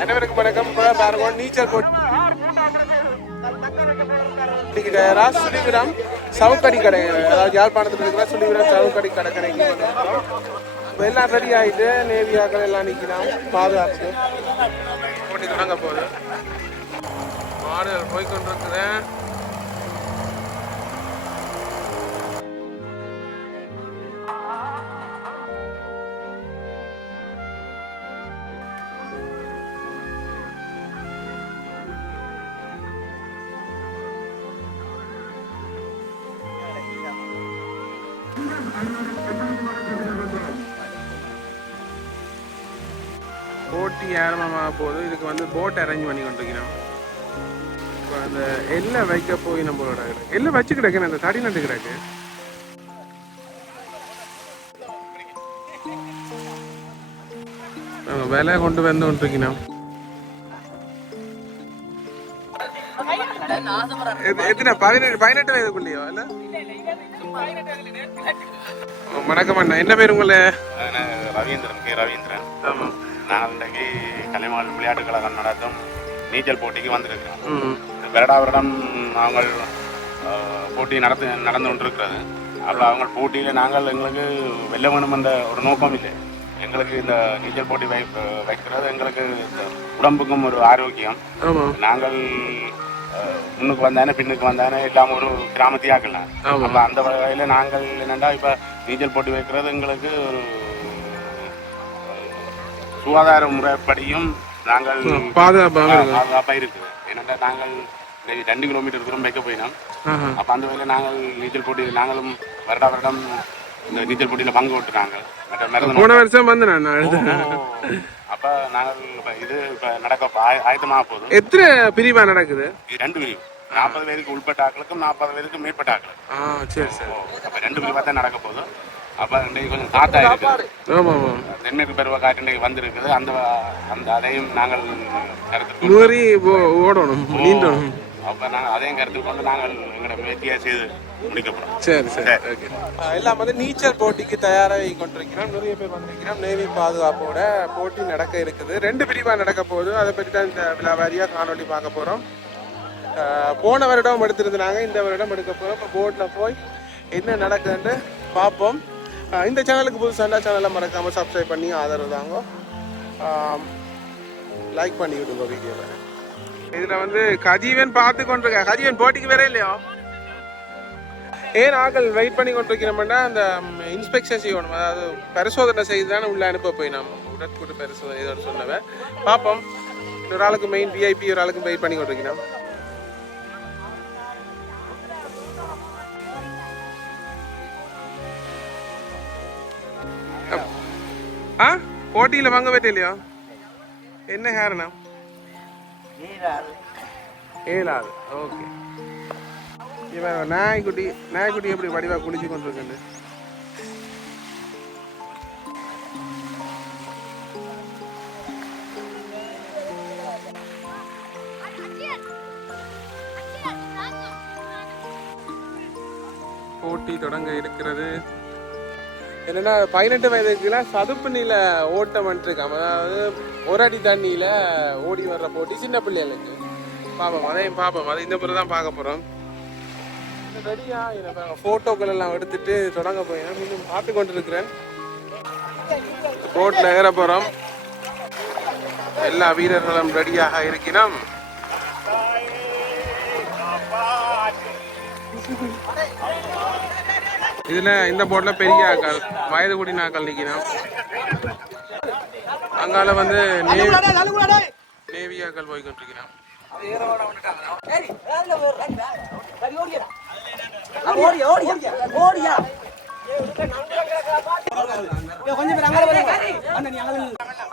அனைவருக்கும் வணக்கம். இப்ப பாருங்க நீச்சல் போட்டி இன்னைக்கு சுழிவிரம் சவுக்கடி கடை அதாவது யாழ்ப்பாணத்தில் இருக்கிற சுழிவிரம் சவுக்கடி கடற்கரைக்கு வந்திருக்கிறோம். எல்லாம் ரெடி ஆகிட்டு நேவியாக்கள் எல்லாம் நிற்கிறான் பாதுகாப்பு. போட்டி தொடங்க போகுது. மாடுகள் போய்கொண்டிருக்கிறேன் போட்டி ஆரம்பமாக போகுது இதுக்கு வந்து போட் அரேஞ்ச் பண்ணி கொண்டிருக்கிறோம். இப்போ அந்த எல்லை வைக்க போய் நம்மளோட எல்லை வச்சு கிடக்கு அந்த தடி நட்டு கிடக்கு. நாங்க விலை கொண்டு வந்து கொண்டிருக்கிறோம். எத்- எத்தனை? பதினெட்டு பதினெட்டு வயதுக்குள்ளேயோ இல்லை? வணக்கம் அண்ணா. என்ன பேர் உங்களை ரவீந்திரன் கே ரவீந்திரன். ஆமாம் நான் இன்றைக்கு கலைமால் விளையாட்டுக் கழகம் நடத்தும் நீச்சல் போட்டிக்கு வந்திருக்கிறேன். வருடா வருடம் நாங்கள் அஹ், போட்டி நடத்து நடந்து கொண்டிருக்கிறது. அப்போ அவங்க போட்டியில் நாங்கள் எங்களுக்கு வெல்ல வேணும் என்ற ஒரு நோக்கம் இல்லை. எங்களுக்கு இந்த நீச்சல் போட்டி வை வைக்கிறது எங்களுக்கு இந்த உடம்புக்கும் ஒரு ஆரோக்கியம். நாங்கள் முன்னுக்கு வந்தானே பின்னுக்கு வந்தானே எல்லாம் ஒரு கிராமத்தையாக்கலாம் ஆமாம் அப்ப அந்த வகையில நாங்கள் என்னண்டா இப்ப நீச்சல் போட்டி வைக்கிறது எங்களுக்கு ஒரு சுகாதார முறைப்படியும் நாங்கள் பாதுகாப்பாக இருக்குது என்னண்டா நாங்கள் ரெண்டு கிலோமீட்டர் தூரம் வைக்க போயினோம். அப்ப அந்த வகையில நாங்கள் நீச்சல் போட்டி நாங்களும் வருடா வருடம் இந்த நீச்சல் போட்டியில பங்கு விட்டுறாங்க. போன வருஷம் வந்து நான் அப்ப நாங்கள் இது இப்ப நடக்க ஆயத்தமாக போகுது எத்தனை பிரிவா நடக்குது? ரெண்டு பிரிவு. நாற்பது பேருக்கு உள்பட்ட ஆக்களுக்கும் நாற்பது பேருக்கு மேற்பட்ட ஆக்களுக்கும் சரி சரி. அப்ப ரெண்டு பிரிவாக தான் நடக்க போகுது. அப்ப இன்றைக்கு கொஞ்சம் காத்தா இருக்குது. ஆமா ஆமா. தென்மேற்கு பருவ காற்று இன்றைக்கு வந்திருக்குது. அந்த அந்த அதையும் நாங்கள் ஓ- ஓடணும் நீந்தணும். அப்ப நாங்கள் அதையும் கருத்தில் கொண்டு நாங்கள் எங்களோட முயற்சியை செய்து முடிக்க சரி சரி. ஓகே எல்லாம் வந்து நீச்சல் போட்டிக்கு தயாராகி கொண்டிருக்கிறோம். நிறைய பேர் வந்திருக்கிறோம். நேவி பாதுகாப்போட போட்டி நடக்க இருக்குது. ரெண்டு பிரிவா நடக்க போகுது. அதை பற்றி தான் இந்த விழாவாரியா காணொளி பார்க்க அஹ், போன வருடம் எடுத்திருந்தாங்க இந்த வருடம் எடுக்க போறோம். இப்போ போட்டில் போய் என்ன நடக்குதுன்னு பார்ப்போம். இந்த சேனலுக்கு புதுசாக சேனலை மறக்காம சப்ஸ்கிரைப் பண்ணி ஆதரவு தாங்க. லைக் பண்ணி விடுங்க வீடியோவை இதுல வந்து கஜீவன் பார்த்து கொண்டிருக்க கஜீவன் போட்டிக்கு வேற இல்லையோ? ஏன் ஆக்கள் வெயிட் பண்ணி கொண்டிருக்கிறோம்னா அந்த இன்ஸ்பெக்ஷன் செய்யணும். அதாவது பரிசோதனை செய்து தானே உள்ள அனுப்ப போய் நம்ம உடற்கூட்டு பரிசோதனை இதோட சொன்னவன். பார்ப்போம். ஒரு ஆளுக்கு மெயின் விஐபி ஒரு ஆளுக்கு வெயிட் பண்ணி கொண்டிருக்கிறோம். ஆ? போட்டியில் வாங்க இல்லையோ? என்ன காரணம்? ஏழாவது ஓகே. இவன் நாய்க்குட்டி நாய்க்குட்டி எப்படி வடிவா குளிச்சு கொண்டிருக்கேன் போட்டி தொடங்க இருக்கிறது. என்னன்னா பதினெட்டு வயதுக்குள்ள சதுப்பு நில ஓட்டம் இருக்காம அதாவது ஒரு அடி தண்ணியில ஓடி வர்ற போட்டி சின்ன பிள்ளைகளுக்கு. பாப்போம் அதையும் பாப்போம் அதை இந்த முறை தான் பார்க்க போறோம். ரெடியா போட்டோக்கள் எல்லாம் எடுத்துட்டு தொடங்க போய் இன்னும் பார்த்து கொண்டிருக்கிறேன் போட்டில் ஏற போகிறோம் எல்லா வீரர்களும் ரெடியாக இருக்கிறோம் இதுல இந்த போட்ல பெரிய ஆக்கள் வயது கூடின ஆக்கள் நிக்கிறோம் அங்கால வந்து நேவி நேவி ஆக்கள் போய் கொண்டிருக்கிறோம்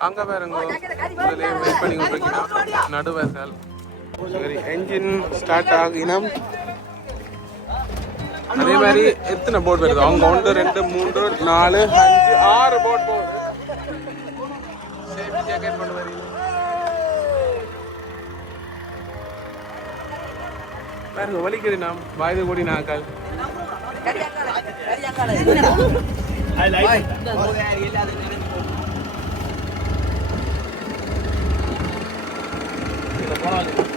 அங்க பாருங்க. இதுல வெயிட் பண்ணி கொண்டிருக்கிறோம் நடுவர்கள். சரி என்ஜின் ஸ்டார்ட் ஆகினம். அதே மாதிரி எத்தனை போட் வருது? அவங்க ஒன்று ரெண்டு மூன்று நாலு அஞ்சு ஆறு போட் போகுது. சேஃப்டி ஜாக்கெட் கொண்டு வரீங்க. பாருங்க வலிக்குது நாம். வயது கூடி நாக்கள் எப்படி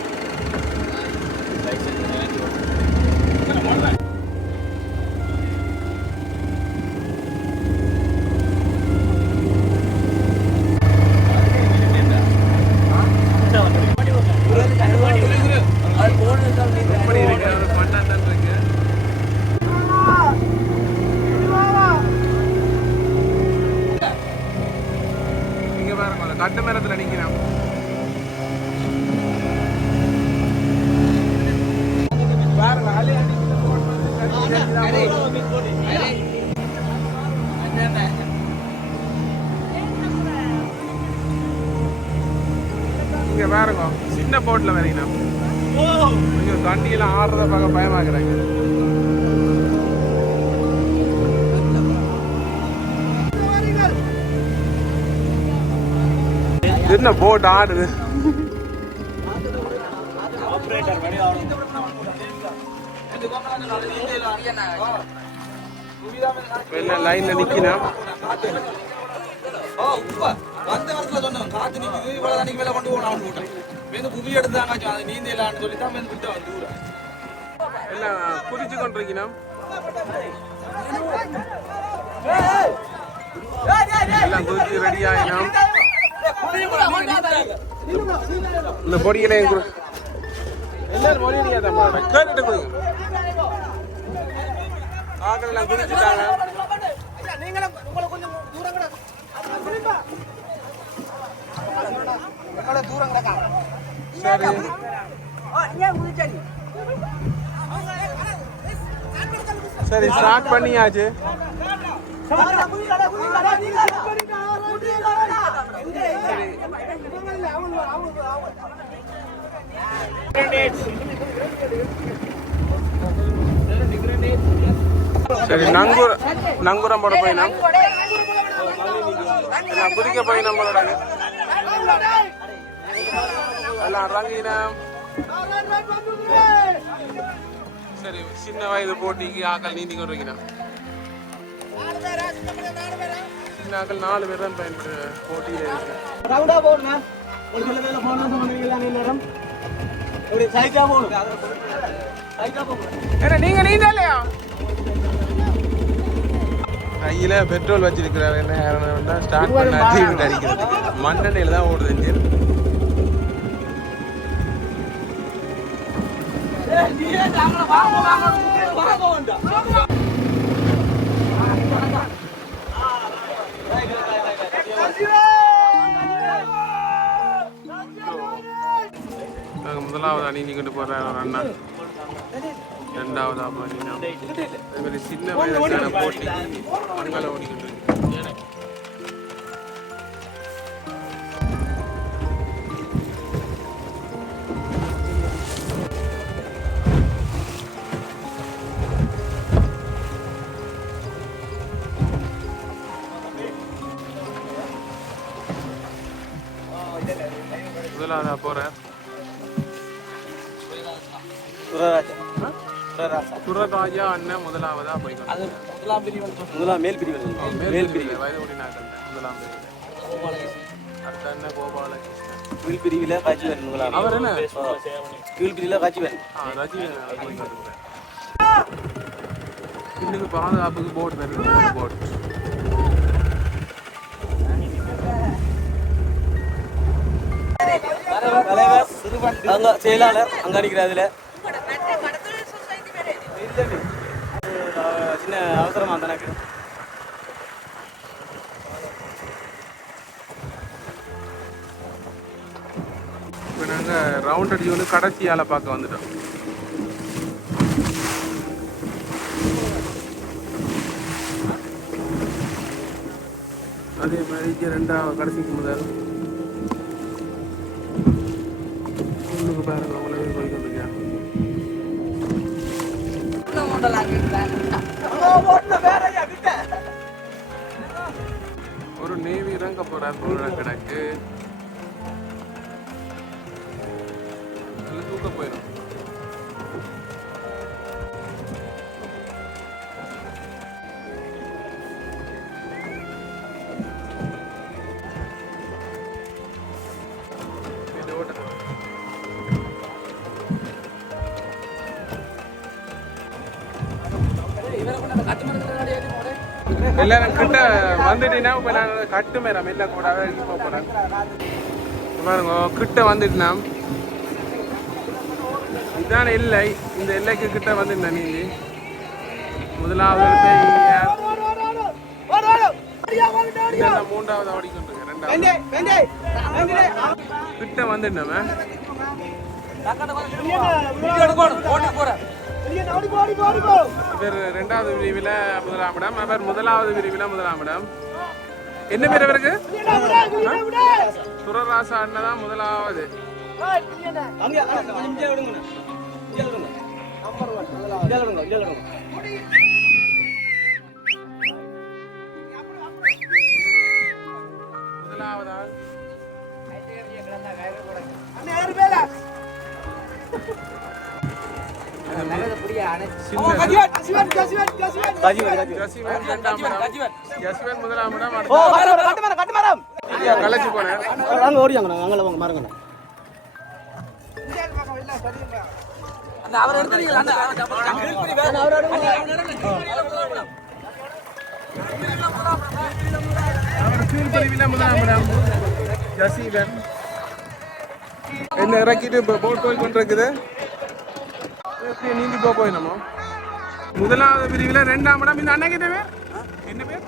என்ன போட் ஆடுது? எல்லாம் லைன்ல நிக்கணும் வந்த வருஷத்துல சொன்னோம் காத்து நிக்குது இவ்வளவு தண்ணிக்கு மேல கொண்டு போகணும் விட்டேன் வந்து புவி எடுத்தாங்க அது நீந்தலான்னு சொல்லி தான் வந்து விட்டு வந்து எல்லாம் குதிச்சு கொண்டிருக்கணும் எல்லாம் குதிச்சு ரெடி ஆகினோம் இந்த பொடியிலையும் குடு. எல்லாரும் மொழி தான் கேட்டுட்டு போய். ஆக்கள் எல்லாம் குதிச்சுட்டாங்க சரி. சரி ஸ்டார்ட் பண்ணியாச்சு. சரி நங்கூர் நங்கூரம் போட போயினா? எல்லாம் குதிக்க போய் நம்மளோட சரி சின்ன வயது போட்டிக்கு ஆக்கள் நீந்தி கொண்டு ஆக்கள் நாலு பேர் தான் பயன்படு போட்டியில் இருக்கு ரவுண்டா போகணும் ஒரு சில பேர்ல போனா சொன்னீங்களா நீ நேரம் ஒரு சைக்கா போகணும் சைக்கா போகணும் ஏன்னா நீங்க நீந்தலையா? கையில பெட்ரோல் வச்சிருக்கிறாரு என்ன காரணம்னா ஸ்டார்ட் பண்ண அடிக்கிறது. மண்ணெண்ணையில தான் ஓடுது இன்ஜின் நாங்க முதலாவது அணி கொண்டு போறாரு ஒரு அண்ணா. ரெண்டாவது அப்படின்னா அதே மாதிரி சின்ன வயதுக்கான போட்டிக்கு மங்கள ஓடிக்கிட்டு இருக்கு. முதலாவதா போறேன் சுரராஜா அண்ணன் முதலாவதா போய்க்கணும் அது முதலாம் பிரிவு முதலாம் மேல் பிரிவு மேல் பிரிவு வயது ஓடினாக்கள் முதலாம் பிரிவு அடுத்த அண்ணன் கோபாலகிருஷ்ணன். கீழ் பிரிவில் காட்சிவன் முதலாம் அவர் என்ன? கீழ் பிரிவில் காட்சிவன் ஆ ரஜி இன்னுக்கு பாதுகாப்புக்கு போட் வருது போட் தலைவர் சிறுவன் அங்க செயலாளர் அங்க அடிக்கிறாதுல என்ன அவசரமா தனக்கு இப்போ நாங்கள் ரவுண்ட் அடிச்சு வந்து கடைசி ஆளை பார்க்க வந்துட்டோம். அதே மாதிரி ரெண்டாவது கடைசிக்கு முதல். பாருங்க. ஒரு நேவி இறங்க போற போல கிடக்கு. தூக்க போயிடும் வந்துட்டீங்கன்னா இப்போ நான் கட்டு மேரம் என்ன கூட போக போகிறேன் பாருங்க கிட்ட வந்துட்டுனா இதான எல்லை. இந்த எல்லைக்கு கிட்ட வந்துட்டேன் நீ முதலாவது இடத்தை யார்? இதெல்லாம் மூன்றாவது ஓடிக்கொண்டிருக்கேன் ரெண்டாவது. கிட்ட வந்துட்டோமே இவர் ரெண்டாவது பிரிவில் முதலாம் இடம். அவர் முதலாவது பிரிவில் முதலாம் இடம். என்ன பேர் அவருக்கு? சுரராசா அண்ணன் தான் முதலாவது. கலைச்சு போனேன் அங்கே ஓடியாங்க அங்கே வாங்க மறங்க அவர் ஜசீவன். என்ன இறக்கிட்டு இப்போ போட் போய் கொண்டிருக்குது நீந்தி போக போயினமோ முதலாவது பிரிவில் ரெண்டாம் இடம். இந்த அண்ணன் கிட்ட பேர்? என்ன பேர்?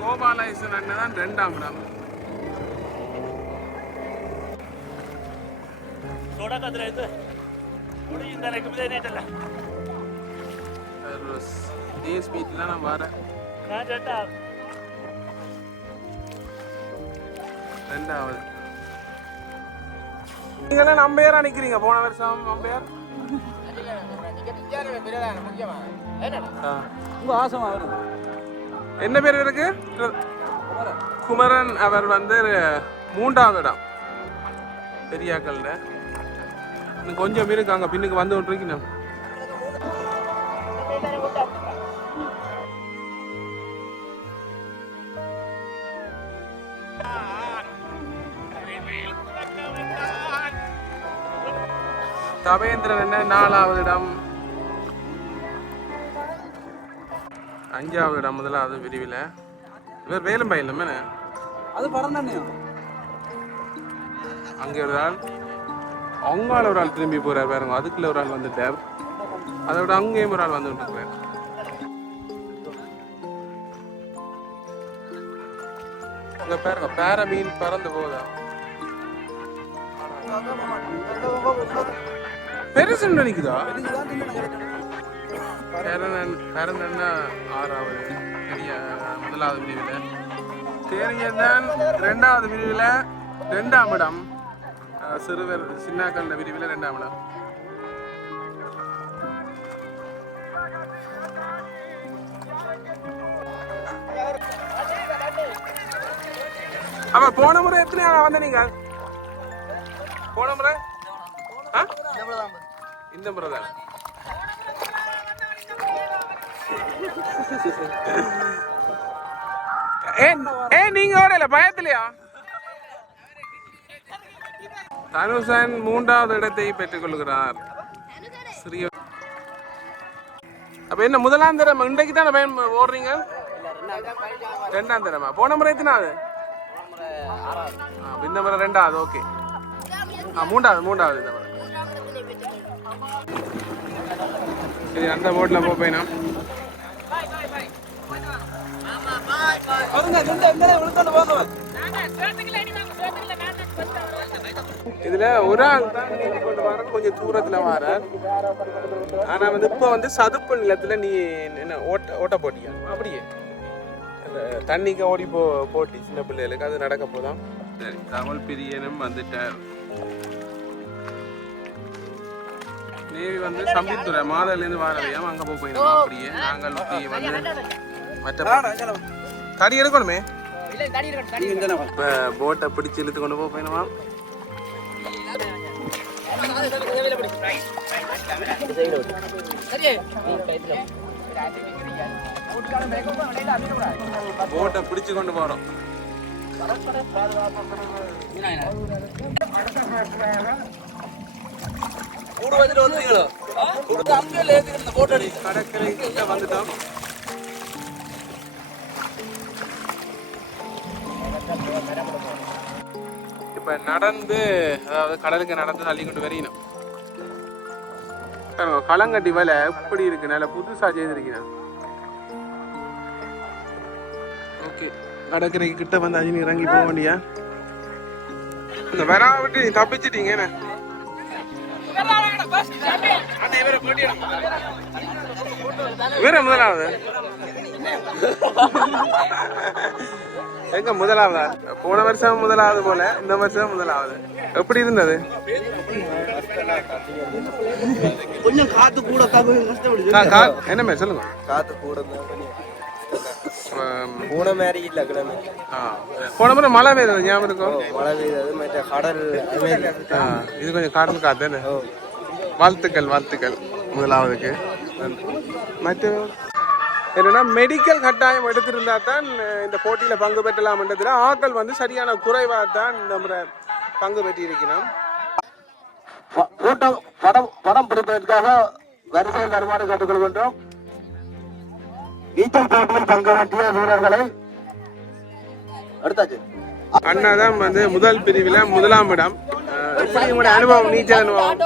கோபாலயசன் அண்ணன் தான் ரெண்டாம் இடம். நான் வரேன். ரெண்டாவது. நீங்களாம் அம்பையரா நிக்கிறீங்க போன வருஷம் அம்பையர் உங்கள் ஆசமா வரும் என்ன பேர் இருக்கு குமரன். அவர் வந்து மூன்றாவது இடம். பெரியாக்கள்ல. இன்னும் கொஞ்சம் இருக்கு அங்க பின்னுக்கு வந்து கொண்டிருக்கணும். தவேந்திரன் என்ன? நாலாவது இடம். அஞ்சாவது இடம் முதலாவது விரிவில். இவர் வேலும் பயிலும் அது படம் தானே? அங்கே ஒரு ஆள் அவங்கால ஒரு ஆள் திரும்பி போறார் பாருங்க. அதுக்குள்ள ஒரு ஆள் வந்துட்டார். அதை விட அங்கேயும் ஒரு ஆள் வந்துட்டு இருக்கிறார் அங்க பாருங்க பேர மீன் பறந்து போதா பெருசு நினைக்குதா? பேரன் பேரன்னா ஆறாவது. பெரிய முதலாவது பிரிவில். தேரியன் ரெண்டாவது பிரிவில் ரெண்டாம் இடம். சிறுவர் சின்னாக்கல்ல பிரிவில் ரெண்டாம் இடம். அப்ப போன முறை எத்தனை வந்த நீங்க? போன முறை? இந்த முறை தான். ஏ நீங்க வரல பயத்திலையா? தனுசன் மூன்றாவது இடத்தை பெற்றுக் கொள்கிறார். சிறிய அப்ப என்ன முதலாம் தரம் இன்றைக்கு தானே பயன் ஓடுறீங்க? ரெண்டாம் தரமா போன முறை எத்தனாவது இந்த முறை ரெண்டாவது ஓகே ஆ மூன்றாவது மூன்றாவது இந்த முறை. சரி அந்த போட்டில் போ இதுல ஒரு ஆள் தான் நீந்தி கொண்டு வர கொஞ்சம் தூரத்துல வர ஆனா வந்து இப்ப வந்து சதுப்பு நிலத்துல நீ என்ன ஓட்ட ஓட்ட போட்டியா? அப்படியே. தண்ணிக்கு ஓடி போ போட்டி சின்ன பிள்ளைகளுக்கு அது நடக்க போதான் சரி தமிழ் பிரியனும் வந்துட்டார். நேவி வந்து சம்பித்துறை மாதர்லேருந்து வாரவையாம் அங்க போய் போயிடும் அப்படியே நாங்கள் வந்து மற்ற தடி எடுக்கணுமே? இப்ப போட்டை பிடிச்சு இழுத்து கொண்டு போக போயிடுமா போட்டை பிடிச்சு கொண்டு போறோம். கடற்கரை கிட்ட வந்துட்டோம். இப்போ நடந்து அதாவது கடலுக்கு நடந்து தள்ளி கொண்டு வரையணும் களங்கட்டி வலை எப்படி இருக்கு? நல்ல புதுசா செய்திருக்கிறேன் ஓகே. கடற்கரைக்கு கிட்ட வந்து அஜினி இறங்கி போக வேண்டியா? இந்த வரா விட்டு நீ தப்பிச்சிட்டீங்க என்ன? வேற முதலாவது. எங்க முதலாவதா? போன வருஷம் முதலாவது போல இந்த வருஷம் முதலாவது. எப்படி இருந்தது? கொஞ்சம் காத்து கூட கொஞ்சம் கஷ்டப்படுது கா- கா- என்ன மாதிரி சொல்லுங்க. காத்து கூட போன மாதிரி இல்ல கிழமை. போன முறை மழை பெய்தது? ஞாபகம் இருக்கும் மழை பெய்தது மற்ற கடல் இது கொஞ்சம் காடல் காத்து வாழ்த்துக்கள் வாழ்த்துக்கள் முதலாவதுக்கு. மற்ற என்னன்னா மெடிக்கல் கட்டாயம் எடுத்திருந்தா தான் இந்த போட்டியில பங்கு பெற்றலாம்ன்றதுல ஆட்கள் வந்து சரியான குறைவா தான் முறை பங்கு பெற்றிருக்கிறோம். கூட்டம் படம் படம் பிடிப்பதற்காக வரிசையில் தருமாறு கேட்டுக்கொள்கின்றோம். நீச்சல் போட்டியில் பங்கு பற்றிய வீரர்களை எடுத்தாச்சு. அண்ணா தான் வந்து முதல் பிரிவில் முதலாம் இடம். அஹ் எப்படி உங்களோட அனுபவம் நீச்சல் அனுபவம்?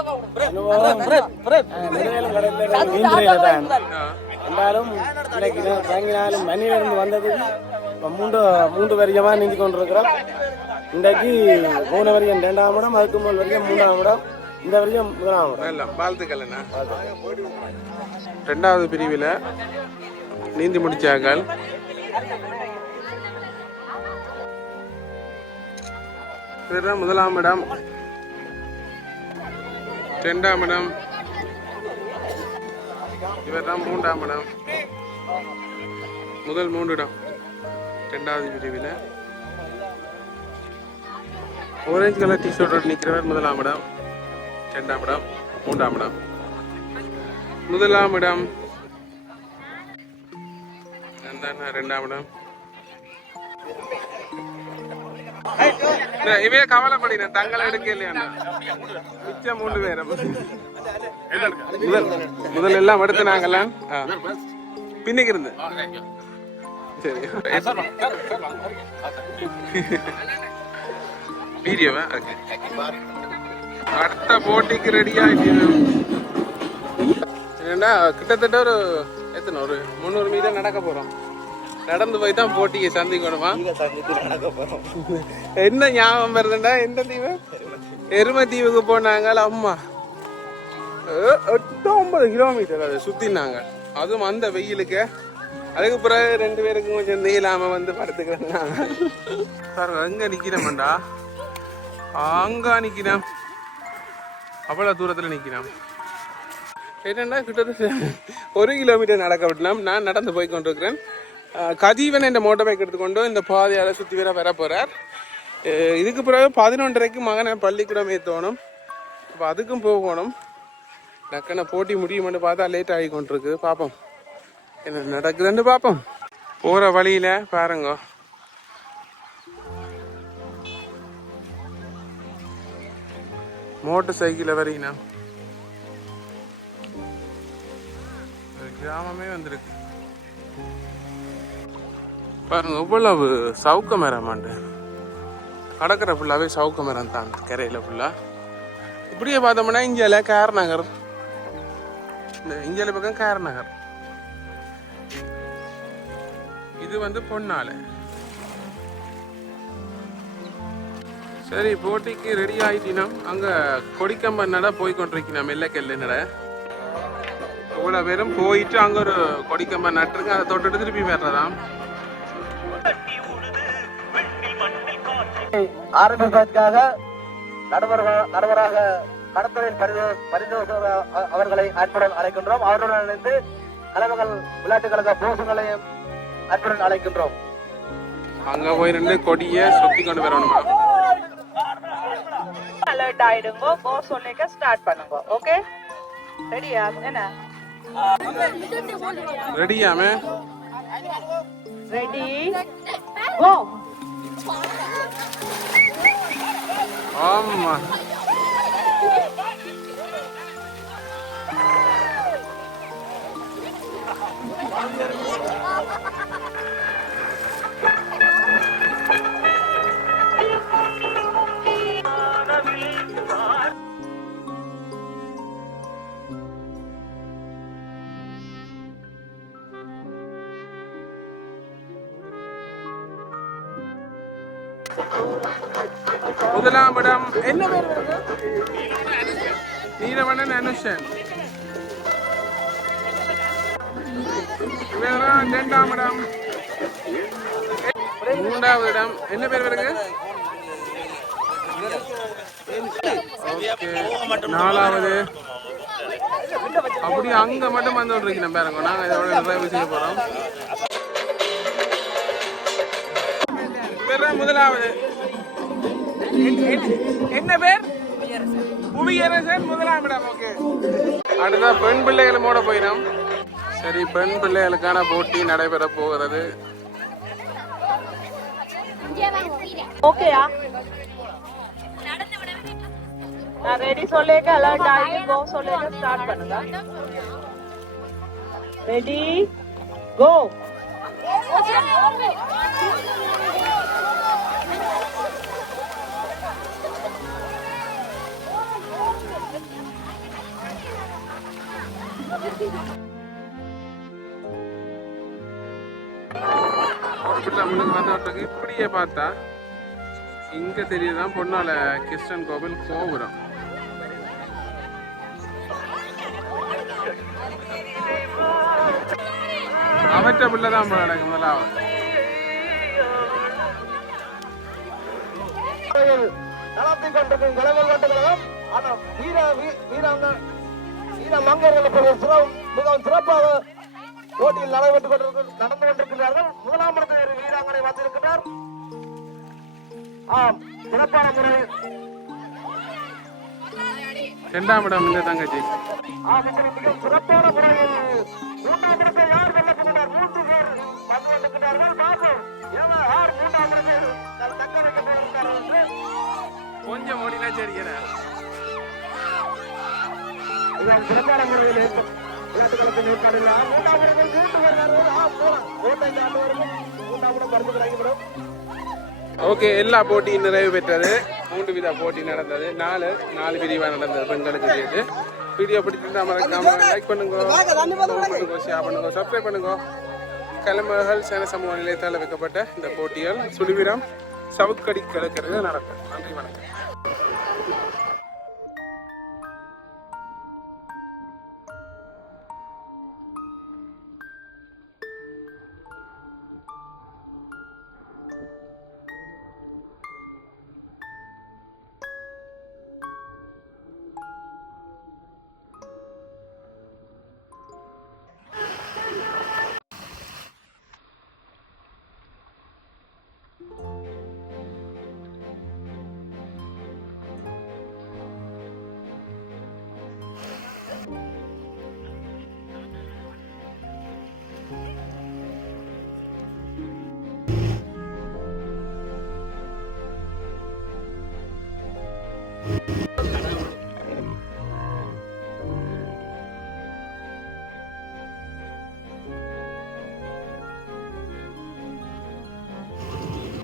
இருந்தாலும் இன்னைக்கு வாங்கினாலும் மணியிலிருந்து வந்தது மூன்று மூன்று வரியமாக நீந்தி கொண்டிருக்கிறோம். இன்றைக்கு மூணு வரியம் ரெண்டாம் இடம் அதுக்கு மூணு வரியம் மூணாம் இடம் இந்த வரியம் முதலாம் இடம். வாழ்த்துக்கள் ரெண்டாவது பிரிவில் நீந்தி முடிச்சாங்கள் முதலாம் இடம். ரெண்டாம் இடம். இவர் தான் மூன்றாம் இடம். முதல் மூன்று இடம். ரெண்டாவது பிரிவில். ஆரஞ்சு கலர் டிஷர்ட்டோட நிற்கிறவர் முதலாம் இடம். ரெண்டாம் இடம். மூன்றாம் இடம். முதலாம் இடம். ரெண்டாம் இடம். இவைய கவலைப்படுகிறேன் தங்களை எடுக்க இல்லையா மிச்சம் மூன்று பேரும் முதல் முதல் எல்லாம் எடுத்து நாங்கெல்லாம் ஆ. பின்னுக்கு இருந்து. சரி. வீடியோவா? அடுத்த போட்டிக்கு ரெடியா என்னன்னா கிட்டத்தட்ட ஒரு எத்தனை ஒரு முந்நூறு மீட்டர் நடக்க போறோம். நடந்து போய் தான் போட்டியை சந்திக்கணுமா? என்ன ஞாபகம் வருதுண்டா எந்த தீவு? எருமை தீவுக்கு போனாங்க அம்மா. எட்டு ஒன்பது கிலோமீட்டர் அதை சுத்தினாங்க. அதுவும் அந்த வெயிலுக்கு. அதுக்கு பிறகு ரெண்டு பேருக்கும் கொஞ்சம் நீளாம வந்து படுத்துக்கிறாங்க சார் எங்க நிக்கிறோம்டா அங்க நிக்கிறோம் அவ்வளவு தூரத்துல நிக்கிறோம் என்னன்னா கிட்டத்தட்ட ஒரு கிலோமீட்டர் நடக்க விடலாம். நான் நடந்து போய் கொண்டிருக்கிறேன். கதீவன் என்ற மோட்டர் பைக் எடுத்துக்கொண்டு இந்த பாதையால் சுற்றி வர வர போகிறார் இதுக்கு பிறகு பதினொன்றரைக்கு மகனை பள்ளிக்கூடமே தோணும். அப்போ அதுக்கும் போகணும். டக்குன்னு போட்டி முடியுமென்னு பார்த்தா லேட் ஆகி கொண்டிருக்கு. பார்ப்போம் என்ன நடக்குதுன்னு பார்ப்போம் போகிற வழியில் பாருங்க. மோட்டர் சைக்கிளை வரீங்கண்ணா கிராமமே வந்திருக்கு. பாருங்க இவ்வளவு சவுக்க மரமாண்டு கடற்கரை ஃபுல்லாகவே சவுக்க மரம் தான் கரையில் ஃபுல்லாக இப்படியே பார்த்தோம்னா இந்தியால கேர் நகர். இந்த பக்கம் கேர் நகர் இது வந்து பொன்னாலை. சரி போட்டிக்கு ரெடி ஆயிட்டினோம். அங்க கொடிக்கம்பன் நட போய் கொண்டிருக்கணும் எல்லைக்கல்ல நட இவ்வளவு பேரும் போயிட்டு அங்க ஒரு கொடிக்கம்ப நட்டுருக்கு அதை தொட்டுட்டு திருப்பி வர்றதாம். ஆரம்பிப்பதற்காக நடுவராக கடத்தலில் அ- அவர்களை அன்புடன் அழைக்கின்றோம். அவருடன் இணைந்து கலவகள் விளையாட்டுக் கழக போசங்களையும் அன்புடன் அழைக்கின்றோம். அங்க போய் ரெண்டு கொடியை சுத்தி கொண்டு வரணுமா? அலர்ட் ஆயிடுங்க கோ சொல்லிக்க ஸ்டார்ட் பண்ணுங்க ஓகே ரெடியா என்ன? ரெடியாமே ரெடி கோ ஆமா. முதலாம் படம் என்ன பேர் நீலவண்ணன் அனுஷன். இரண்டாம் இடம். மூன்றாவது இடம். என்ன பேர் வருங்க ஓகே. நாலாவது. அப்படி அங்க மட்டும் வந்து இருக்கணும் பாருங்க. நாங்க இதோட நிறைவு செய்ய போறோம். முதலாவது. என்ன பேர்? புவியரசன். முதலாம் இடம். ஓகே. அடுத்த பெண் பிள்ளைகளோட போயிடும். சரி பெண் பிள்ளைகளுக்கான போட்டி நடைபெற போகிறது. ஓகேயா? நான் ரெடி சொல்லேக்க அலர்ட் ஆகி கோ சொல்லேக்க ஸ்டார்ட் பண்ணுங்க. ரெடி கோ தமிழுக்கு வந்தவற்றுக்கு இப்படியே பார்த்தா இங்க தெரியுதான் பொன்னால கிருஷ்ணன் கோவில் கோபுரம். அவற்ற பிள்ளைதான் எனக்கு முதலாவது. நடத்தி கொண்டிருக்கும் கலைவர் கட்டுகளும் ஆனால் வீர வீராங்க வீர மங்கர்கள் மிகவும் சிறப்பாக போட்டியில் நடைபெற்றுக் கொண்டிருக்க நடந்து கொண்டிருக்கிறார்கள் முதலாம் இடத்தில் வீராங்கனை வந்திருக்கிறார். ஆம் சிறப்பான முறையில் இரண்டாம் இடம் இந்த தங்கச்சி. சிறப்பான முறையில் மூன்றாம் இடத்தை யார் வெல்லப்படுகிறார் மூன்று பேர் வந்து கொண்டிருக்கிறார்கள். பார்ப்போம் ஏன்னா யார் மூன்றாம் இடத்தில் தக்க வைக்க போகிறார்கள் என்று? கொஞ்சம் ஓடினா சரிங்க மிகவும் சிறப்பான முறையில் ஏற்பாடுகள் கூட்டு வருகிறார்கள் போலாம் கோட்டை கிடைக்கப்படும் ஓகே எல்லா போட்டியும் நிறைவு பெற்றது. மூன்று வித போட்டி நடந்தது. நாலு நாலு பிரிவாக நடந்தது பெண்களுக்கு சேர்த்து வீடியோ பிடிச்சிருந்தா மறக்காம லைக் பண்ணுங்க. பண்ணுங்க ஷேர் பண்ணுங்க சப்ஸ்கிரைப் பண்ணுங்க. கிளம்புகள் சேன சமூக நிலையத்தால் வைக்கப்பட்ட இந்த போட்டிகள். சுழிவிரம் சவுத்கடி கிழக்கிறது நடக்கும். நன்றி வணக்கம்.